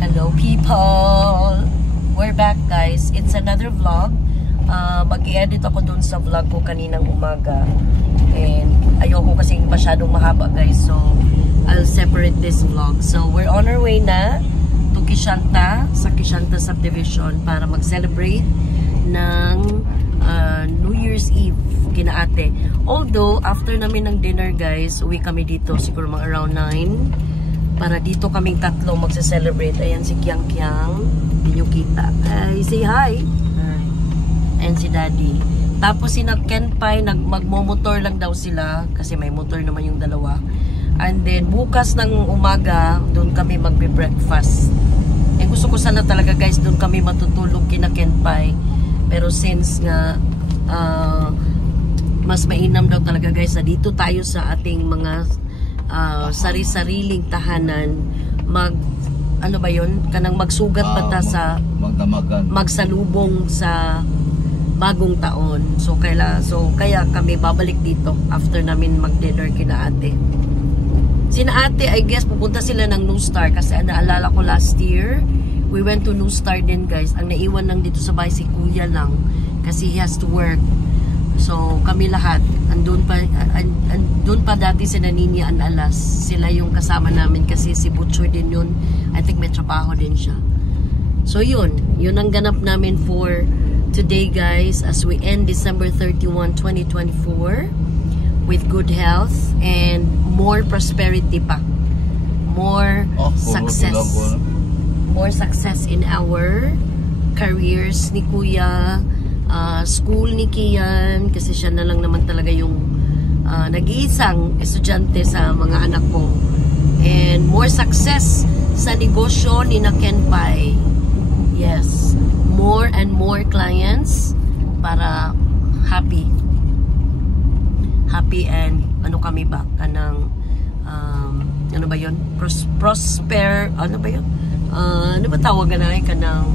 Hello people! We're back guys. It's another vlog. Mag-i-edit ako dun sa vlog ko kaninang umaga. And ayoko kasing masyadong mahaba guys. So, I'll separate this vlog. So, we're on our way na to Kishanta, sa Kishanta Subdivision para mag-celebrate ng New Year's Eve kina ate. Although, after namin ng dinner guys, uwi kami dito siguro mga around 9. Para dito kaming tatlo magse-celebrate. Ayan si Kiang Kiang. Hindi nyo kita. Ay, say hi. Hi. And si Daddy. Tapos si Kenpai, magmomotor lang daw sila. Kasi may motor naman yung dalawa. And then, bukas ng umaga, doon kami magbe-breakfast. Eh, gusto ko sana talaga guys, doon kami matutulog kina Kenpai. Pero since nga, mas mainam daw talaga guys, na dito tayo sa ating mga sari-sariling tahanan, ano ba yun? Kanang magsugat pa ta sa magsalubong sa bagong taon. So kaya kami babalik dito after namin mag-dinner kina ate. Sina ate, I guess pupunta sila ng New Star kasi naalala ko last year we went to New Star din guys. Ang naiwan lang dito sa bahay si kuya lang kasi he has to work. So kami lahat andun pa dati si Naninia and Alas. Sila yung kasama namin kasi si Butchoy din yun. I think may trabaho din siya. So yun ang ganap namin for today guys as we end December 31, 2024 with good health and more prosperity pa. More success. More success in our careers ni Kuya, school ni Kian kasi siya na lang naman talaga yung nag-iisang estudyante sa mga anak ko. And more success sa negosyo ni na Kenpai. Yes. More and more clients para happy. Happy and ano kami ba? Kanang ano ba yun? Prosper, ano ba yun? Ano ba tawag na kanang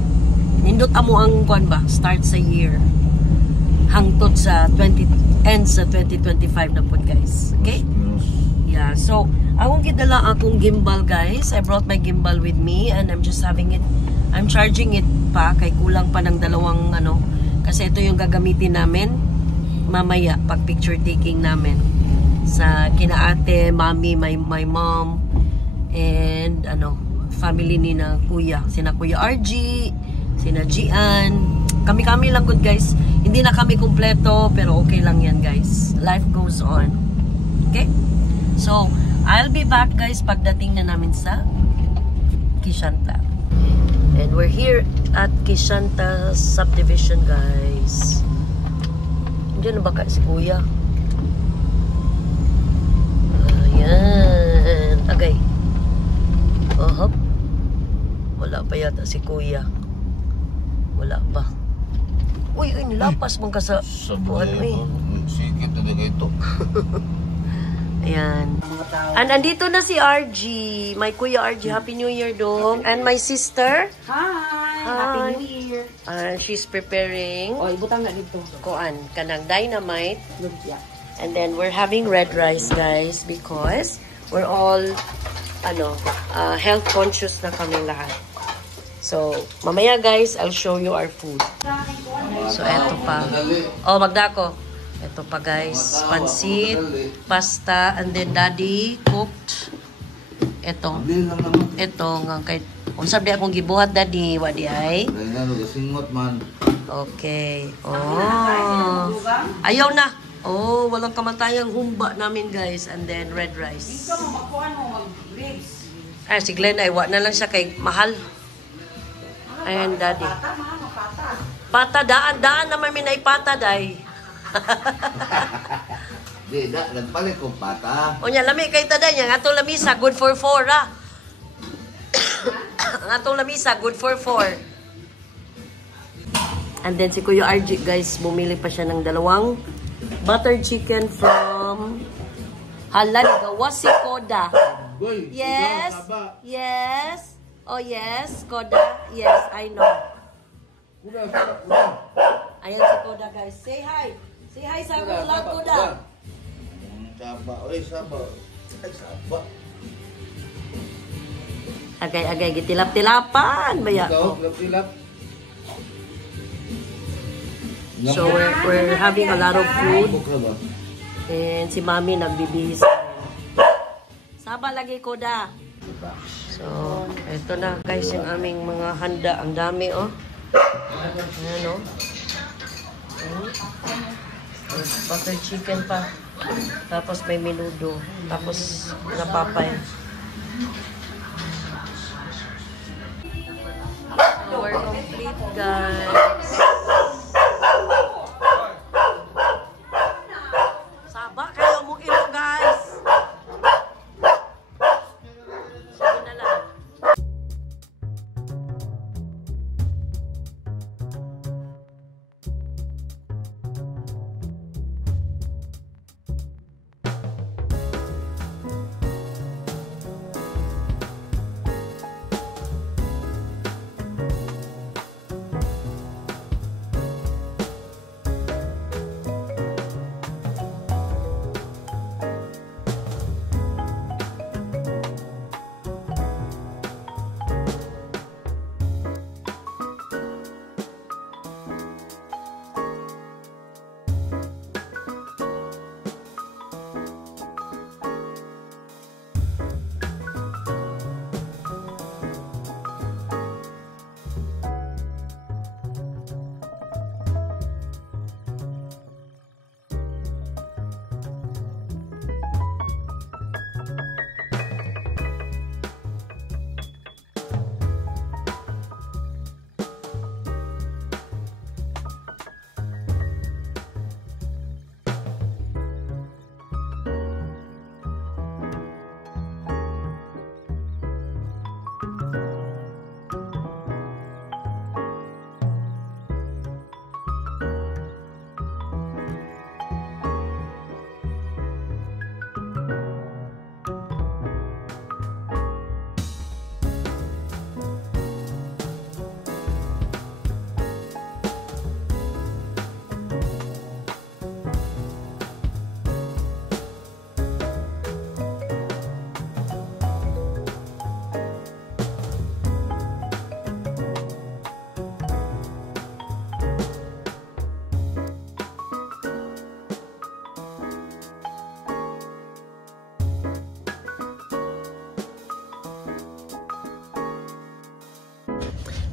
nindot amo ang kuan ba? Start sa year. Hangtod sa end sa 2025 na po guys. Okay? Yeah. So, akong gidala akong gimbal guys. I brought my gimbal with me and I'm just having it. I'm charging it pa kay kulang pa ng dalawang ano. Kasi ito yung gagamitin namin mamaya pag picture taking namin sa kinaate, mami, my mom and ano, family ni na kuya. Sina Kuya RG, sina Gian. Kami lang good guys. Hindi na kami kumpleto pero okay lang yan guys. Life goes on. Okay? So, I'll be back guys pagdating na namin sa Kishanta. And we're here at Kishanta Subdivision guys. Diyan na ba si Kuya? Ayan. Agay. Hop. Wala pa yata si Kuya. Wala pa. Uy, nilapas mong ka sa buwan. Sikit na ito. Ayan. And andito na si RG. My Kuya RG. Happy New Year dong. And my sister. Hi. Happy New Year. And she's preparing. Oh, ibutang na dito. Kuan. Kanang dynamite. Lumpia. And then we're having red rice guys. Because we're all health conscious na kami lahat. So, mamaya guys, I'll show you our food. So, eto pa. Oh, magdako. Eto pa guys. Pansit, pasta, and then Daddy cooked. Eto nga kay unsab di akong gibuhat Daddy, wadi ay. Okay. Oh. Ayaw na. Oh, walang kamatayang humba namin guys. And then red rice. Ay, si Glenn ay wa na lang siya kay mahal. Ayan, Daddy. Pata, daan naman minay pata, day. Di, nagpalit kong pata. O niya, lami kay taday niya. Ang atong lamisa, good for 4, ah. Ang atong lamisa, good for 4. And then si Kuya RG, guys, bumili pa siya ng dalawang butter chicken from Halaligawas si Koda. Yes. Yes. Oh, yes. Koda. Yes, I know. Ayan si Koda, guys. Say hi. Say hi sa vlog, Koda. Saba. Oy, saba. Ay, saba. Agay-agay, gitilap-tilapan. Baya. Ikaw, lapilap. So, we're having a lot of food. Bukra ba? And si Mami nagbibihis. Saba lagi ko da. So, ito na guys yung aming mga handa. Ang dami, oh. Ayan, oh. Butter chicken pa. Tapos may menudo. Tapos napapay. So, we're complete, guys. Saba kayo mo ilo, guys. Sige na lang.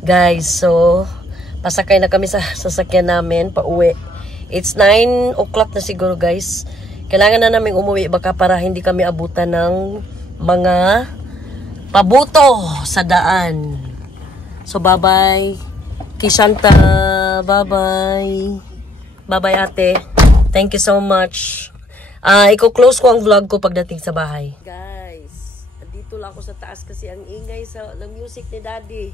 Guys, so pasakay na kami sa sasakyan namin pauwi. It's 9 o'clock na siguro, guys. Kailangan na namin umuwi baka para hindi kami abutan ng mga pabuto sa daan. So bye-bye Kishanta, bye-bye. Bye-bye ate. Thank you so much. Iko-close ko ang vlog ko pagdating sa bahay. Guys, dito lang ako sa taas kasi ang ingay ng music ni Daddy.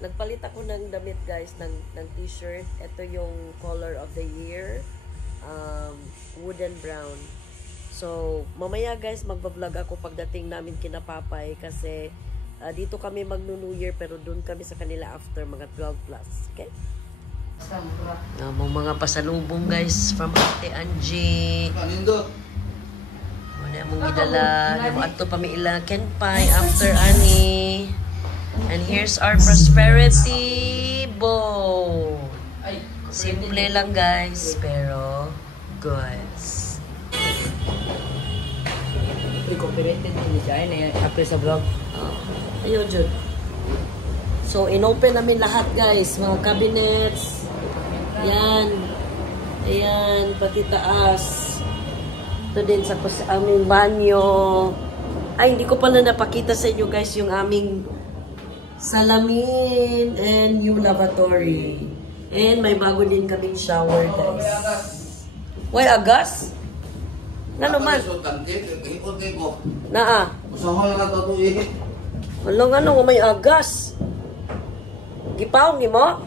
Nagpalit ako ng damit, guys, ng t-shirt. Ito yung color of the year. Wooden brown. So, mamaya, guys, magbablog ako pagdating namin kina Papay kasi dito kami mag-New Year pero doon kami sa kanila after mga 12 plus. Okay? Mga pasalubong, guys, from Ate Angie. Kanindot. Wala mong gidala. Ato pamiila Kenpai after Ani. And here's our prosperity bowl. Simple lang, guys, pero goods. Copyrighted din siya na apply sa vlog. Ayun, Jud. So, inopen namin lahat, guys. Mga cabinets. Yan. Ayan, pati taas. Ito din sa aming banyo. Ay, hindi ko pala napakita sa inyo, guys, yung aming salamin and yung lavatory. And may bago din kaming shower, guys. Why, agas? Nga naman? Naa. Usahan na ito ito. Walang ano, may agas. Gipaw ni mo?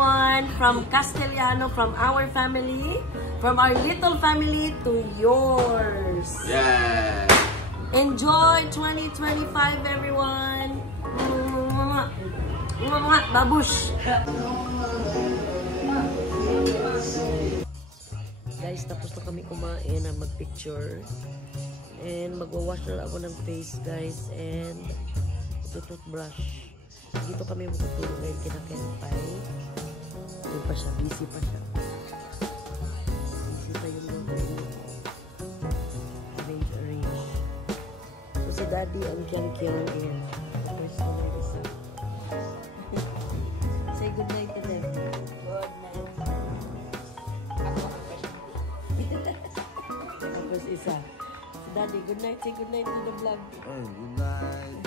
everyone from Castellano, from our family, from our little family to yours. Yeah. Enjoy 2025, everyone. Babush. Guys, tapos na kami kumain na magpicture. And magwawash na ako ng face, guys. And toothbrush. Dito kami magtutulog ngayon kina Kenpai. Doon pa siya. Busy pa siya. Busy pa yung mga arrange. So si Daddy ang kiyang-kiyang and first ko na isa. Say good night to them. Good night. Tapos isa. Si Daddy, good night. Say good night to the vlog. Good night.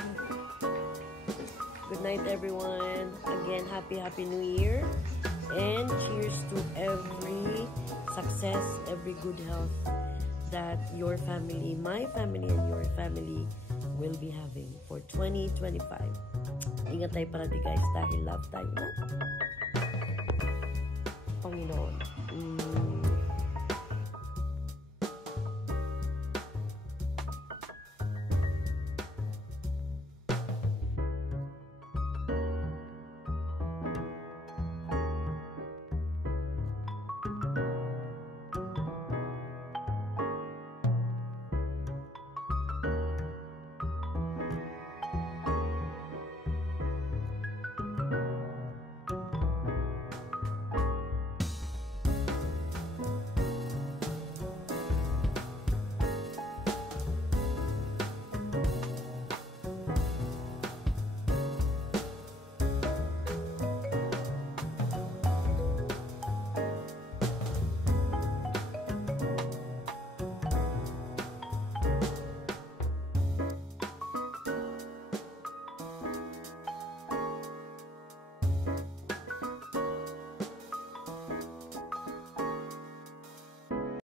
Good night, everyone. Again, happy New Year. And cheers to every success, every good health that your family, my family, and your family will be having for 2025. Ingat tayo parati, guys, dahil love tayo na Panginoon.